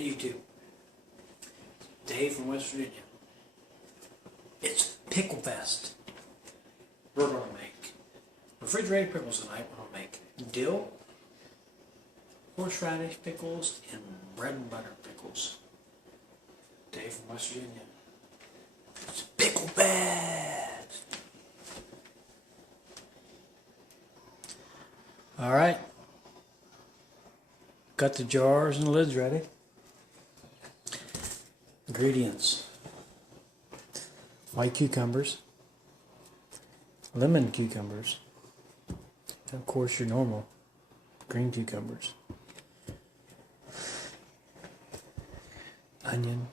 Hey YouTube, Dave from West Virginia. It's Pickle Fest. We're going to make refrigerated pickles tonight. We're going to make dill, horseradish pickles, and bread and butter pickles. Dave from West Virginia. It's Pickle Fest. Alright. Got the jars and the lids ready. Ingredients: white cucumbers, lemon cucumbers, and of course your normal green cucumbers, onion,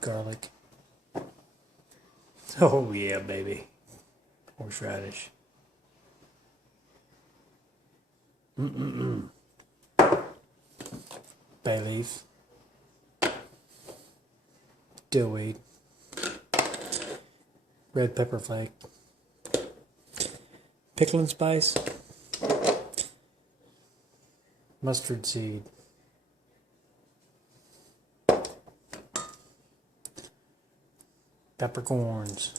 garlic, oh yeah baby, horseradish, bay leaf, dill weed, red pepper flake, pickling spice, mustard seed, peppercorns,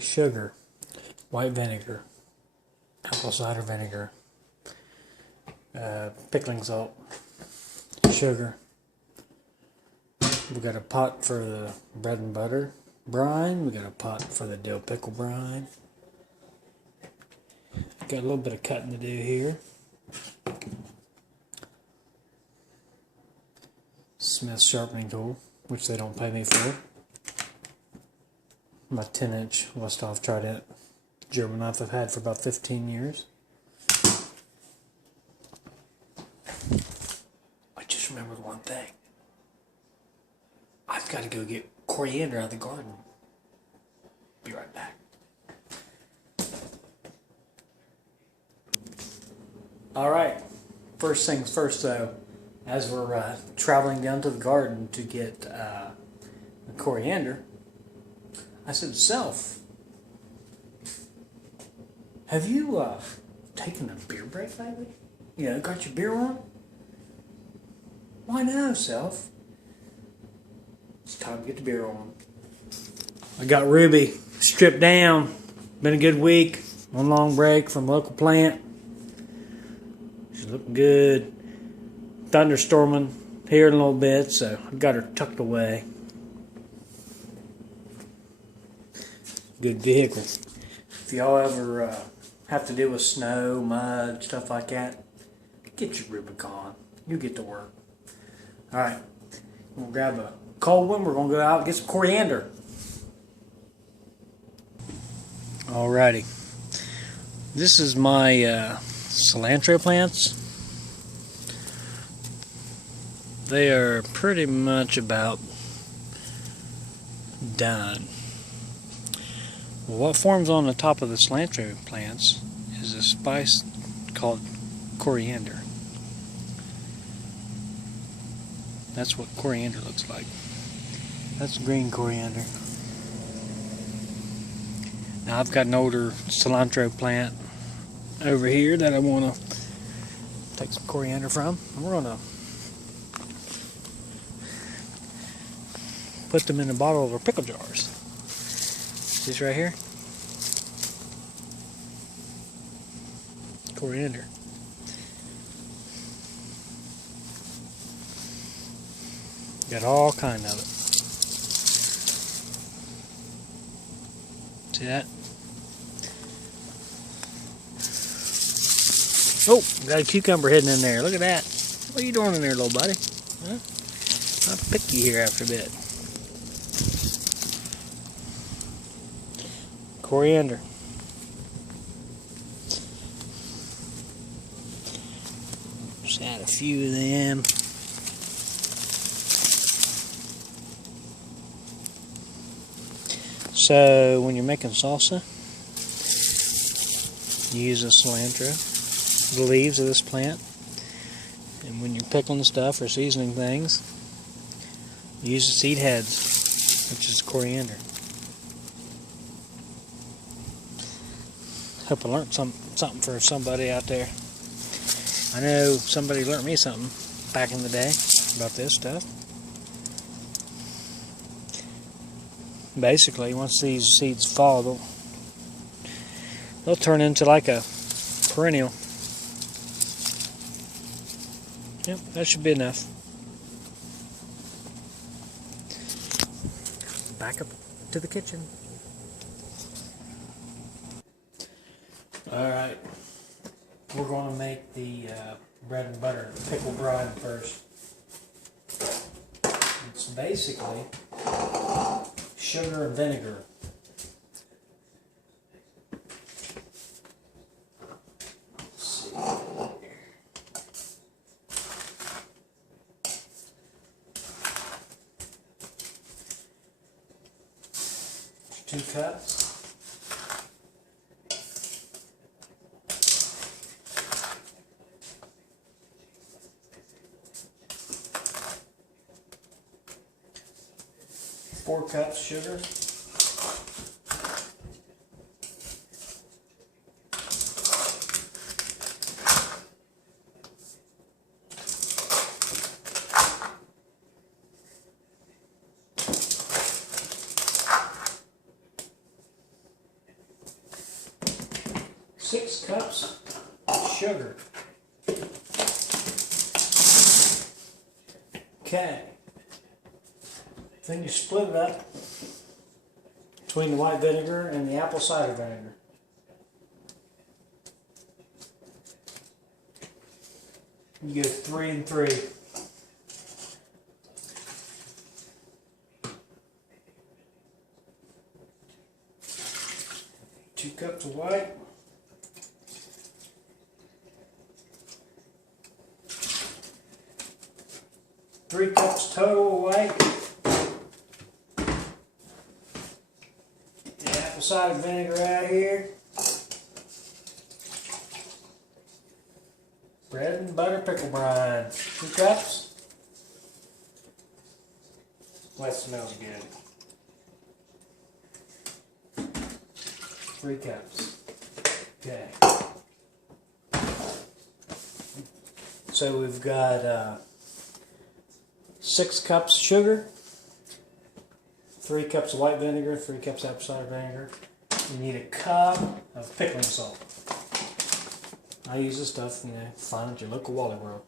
sugar, white vinegar, apple cider vinegar, pickling salt, sugar. We got a pot for the bread and butter brine. We got a pot for the dill pickle brine. Got a little bit of cutting to do here. Smith's sharpening tool, which they don't pay me for. My 10-inch Westhoff Trident German knife I've had for about 15 years. I just remembered one thing. I've got to go get coriander out of the garden. Be right back. Alright, first things first though, as we're traveling down to the garden to get the coriander, I said, Self, have you taken a beer break lately? You know, got your beer on? Why no, Self? It's time to get the beer on. I got Ruby stripped down. Been a good week. One long break from local plant. She's looking good. Thunderstorming here in a little bit, so I got her tucked away. Good vehicle. If y'all ever have to deal with snow, mud, stuff like that, get your Rubicon. You get to work. Alright, we'll grab a cold one. We're going to go out and get some coriander. Alrighty. This is my cilantro plants. They are pretty much about done. Well, what forms on the top of the cilantro plants is a spice called coriander. That's what coriander looks like. That's green coriander. Now I've got an older cilantro plant over here that I want to take some coriander from. And we're going to put them in the bottle of our pickle jars. This right here. Coriander. Got all kind of it. See that? Oh, got a cucumber hidden in there. Look at that. What are you doing in there, little buddy? Huh? I'll pick you here after a bit. Coriander. Just add a few of them. So when you're making salsa, you use the cilantro, the leaves of this plant, and when you're pickling the stuff or seasoning things, you use the seed heads, which is coriander. Hope I learned something for somebody out there. I know somebody learned me something back in the day about this stuff. Basically, once these seeds fall, they'll turn into like a perennial. Yep, that should be enough. Back up to the kitchen. Alright, we're going to make the bread and butter pickle brine first. It's basically sugar and vinegar. Let's see here. 2 cups. Four cups sugar. 6 cups sugar. Okay. Then you split it up between the white vinegar and the apple cider vinegar. You go 3 and 3. Two cups of white. Three cups total white. The apple cider vinegar out here. Bread and butter pickle brine. 2 cups. Well, that smells good. 3 cups. Okay. So we've got 6 cups sugar, 3 cups of white vinegar, 3 cups apple cider vinegar. You need a cup of pickling salt. I use this stuff, find at your local Wally World.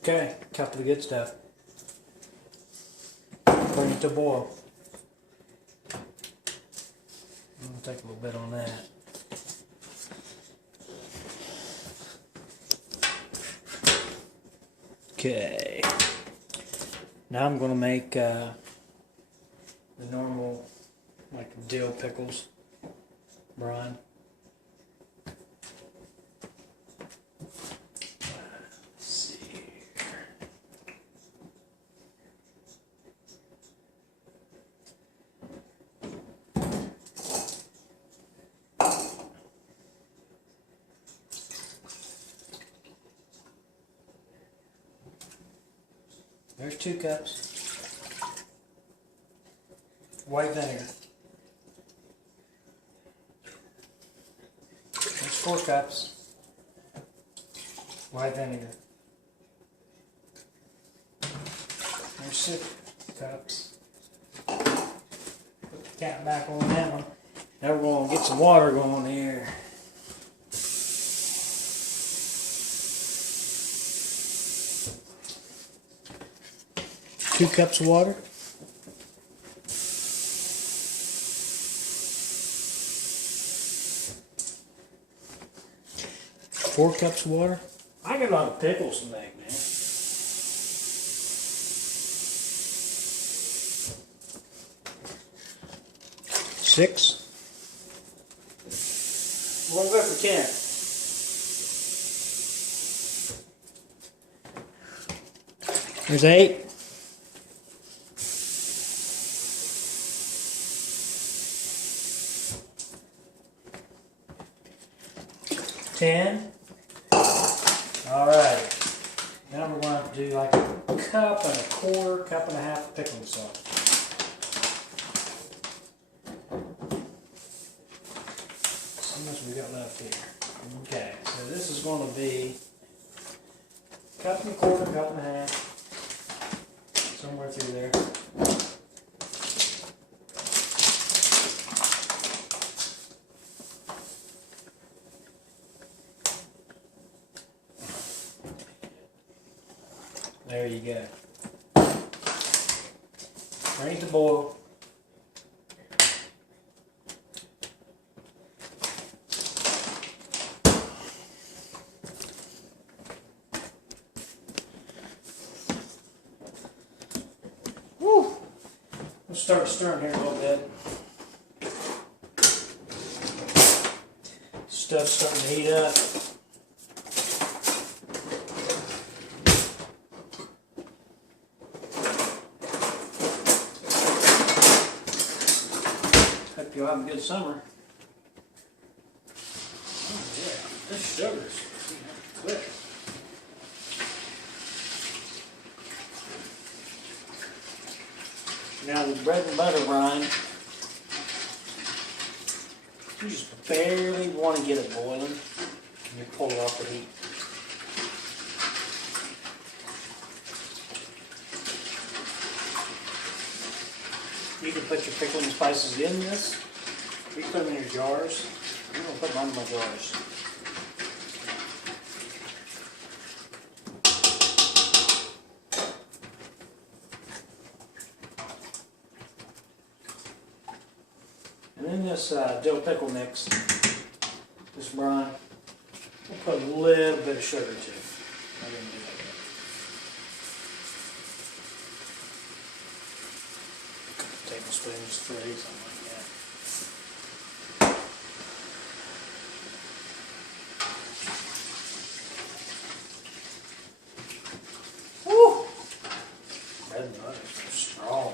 Okay, cup of the good stuff. Bring it to boil. I'm going to take a little bit on that. Okay. Now I'm going to make the normal, like dill pickles brine. There's 2 cups. White vinegar. There's 4 cups. White vinegar. There's 6 cups. Put the cap back on that one. Now we're going to get some water going here. 2 cups of water. 4 cups of water. I got a lot of pickles to make, man. 6. We're going to go for 10. There's 8. 10. Alright, now we're going to do like a cup and a quarter, cup and a half of pickling salt. How much we got left here? Okay, so this is going to be cup and a quarter, cup and a half, somewhere through there. There you go. Bring it to boil. Woo! We'll start stirring here a little bit. Stuff's starting to heat up. Hope you'll have a good summer. Oh yeah, this sugar's quick. Now the bread and butter brine, you just barely want to get it boiling and you pull it off the heat. You can put your pickle and spices in this. You can put them in your jars. I'm going to put mine in my jars. And then this dill pickle mix, this brine, we'll put a little bit of sugar to it. I didn't do that yet. Tablespoons, 3, something like that. Woo! Bread and butter is strong.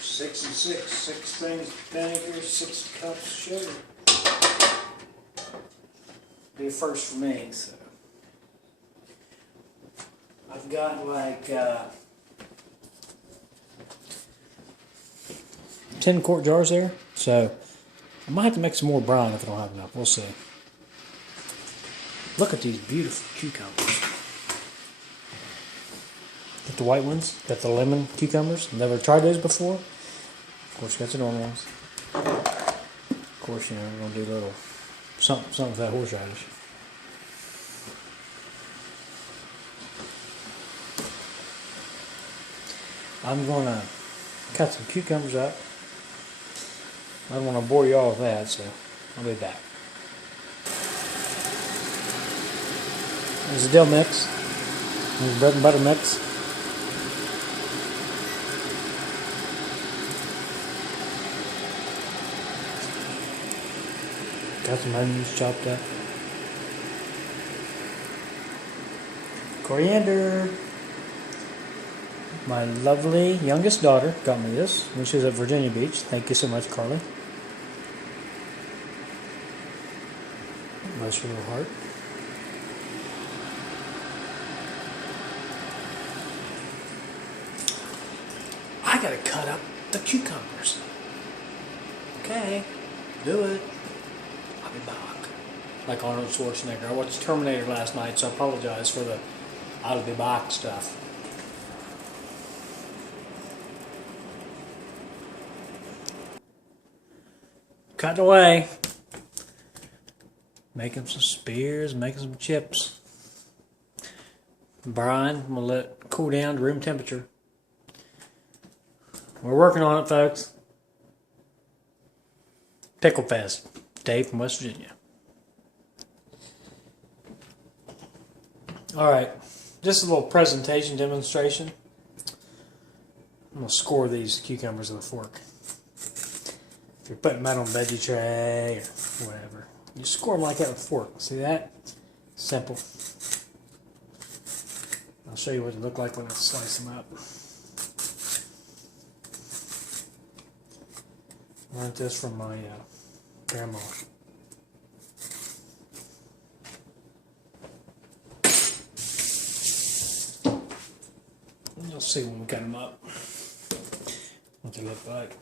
6 and 6, 6 things of vinegar, 6 cups of sugar. Be a first for me, so. I've got like 10-quart jars there, so I might have to make some more brine if I don't have enough. We'll see. Look at these beautiful cucumbers. Got the white ones, got the lemon cucumbers. Never tried those before. Of course, got the normal ones. Of course, you know, we're going to do a little something with that horseradish. I'm going to cut some cucumbers up. I don't want to bore you all with that, so I'll be back. There's a dill mix. There's a bread and butter mix. Got some onions chopped up. Coriander. My lovely youngest daughter got me this when she was at Virginia Beach. Thank you so much, Carly. Nice little heart. I gotta cut up the cucumbers. Okay, do it. I'll be back. Like Arnold Schwarzenegger. I watched Terminator last night, so I apologize for the I'll be back stuff. Cut away. Making some spears, making some chips. Brine, I'm going to let it cool down to room temperature. We're working on it, folks. Pickle Fest. Dave from West Virginia. Alright, just a little presentation demonstration. I'm going to score these cucumbers with a fork. If you're putting them out on a veggie tray or whatever, you score them like that with a fork. See that? Simple. I'll show you what it look like when I slice them up. I learned this from my grandma. You'll see when we cut them up what they look like.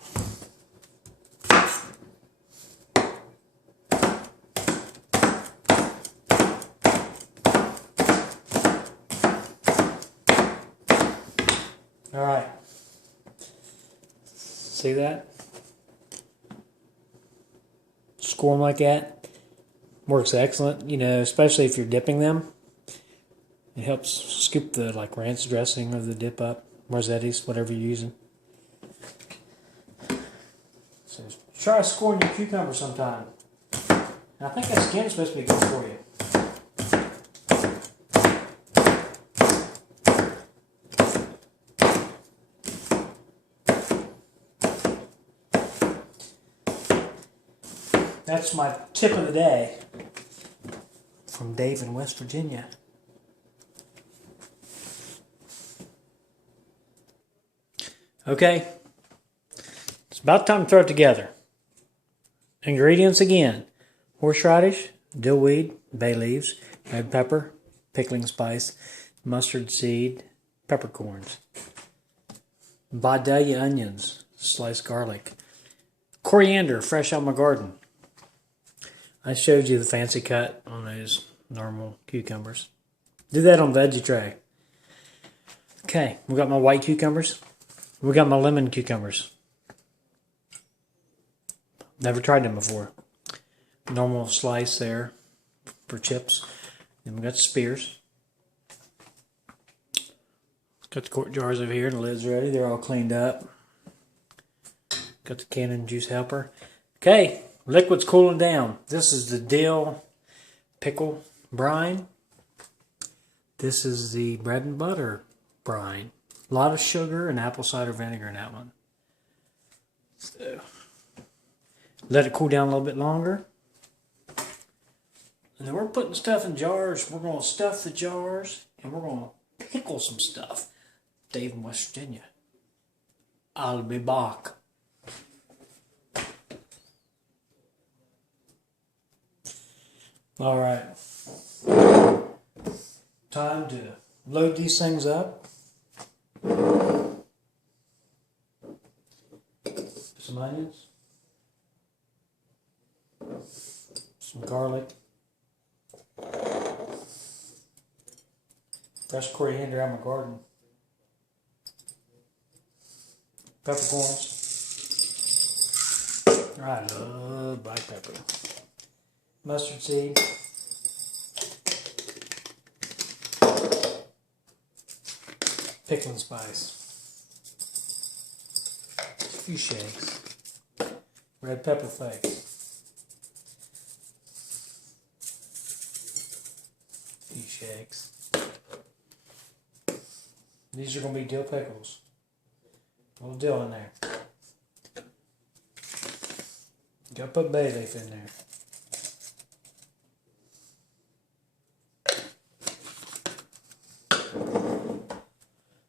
All right. See that? Score them like that. Works excellent, you know, especially if you're dipping them. It helps scoop the like ranch dressing or the dip up, Horseradish, whatever you're using. So try scoring your cucumber sometime. And I think that skin's supposed to be good for you. That's my tip of the day from Dave in West Virginia. Okay, it's about time to throw it together. Ingredients again: horseradish, dill weed, bay leaves, red pepper, pickling spice, mustard seed, peppercorns, Vidalia onions, sliced garlic, coriander fresh out of my garden. I showed you the fancy cut on those normal cucumbers. Do that on veggie tray. Okay, we got my white cucumbers. We got my lemon cucumbers. Never tried them before. Normal slice there for chips. Then we got the spears. Got the quart jars over here. The lid's ready. They're all cleaned up. Got the cannon juice helper. Okay, liquid's cooling down. This is the dill pickle brine. This is the bread and butter brine. A lot of sugar and apple cider vinegar in that one. So, let it cool down a little bit longer. And then we're putting stuff in jars. We're going to stuff the jars and we're going to pickle some stuff. Dave in West Virginia. I'll be back. All right. Time to load these things up. Some onions, some garlic, fresh coriander out of my garden, peppercorns. I love black pepper, mustard seed, pickling spice. A few shakes. Red pepper flakes. A few shakes. These are going to be dill pickles. A little dill in there. You got to put bay leaf in there.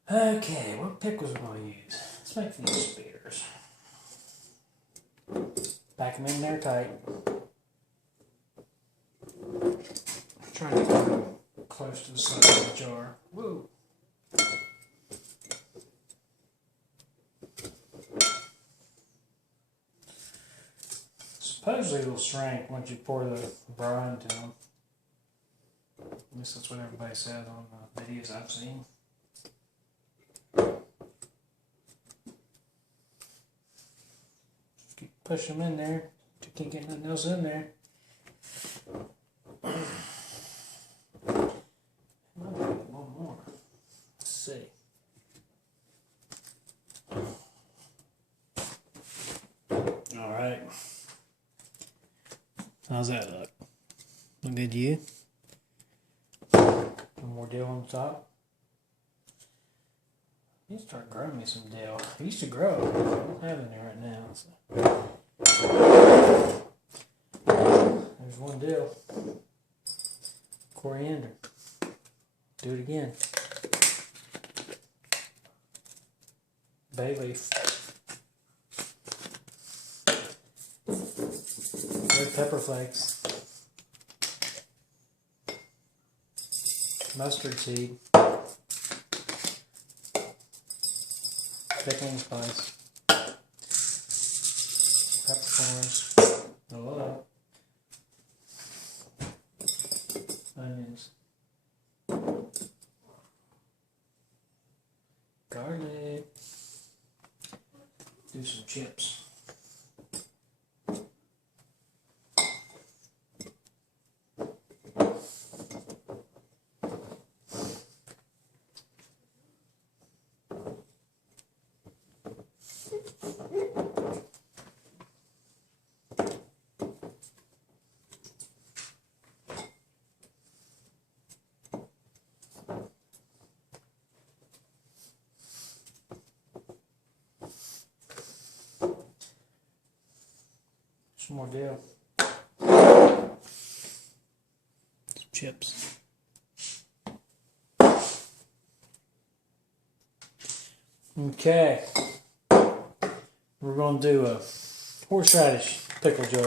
Okay, what pickles are we going to use? Let's make these spears. Pack them in there tight. Trying to get them close to the side of the jar. Woo! Supposedly it'll shrink once you pour the brine to them. At least that's what everybody says on the videos I've seen. Keep pushing them in there. You can't get nothing else in there. One more. Let's see. All right. How's that look? Look good to you? One more dill on the top. I need to start growing me some dill. I used to grow it. I don't have any right now. So. There's one dill. Coriander. Do it again. Bay leaf. Red pepper flakes. Mustard seed. Pickles, nice. Peppercorns. Hello. Onions. Garlic. Do some chips. Some more dill. Some chips. Okay. We're going to do a horseradish pickle jar.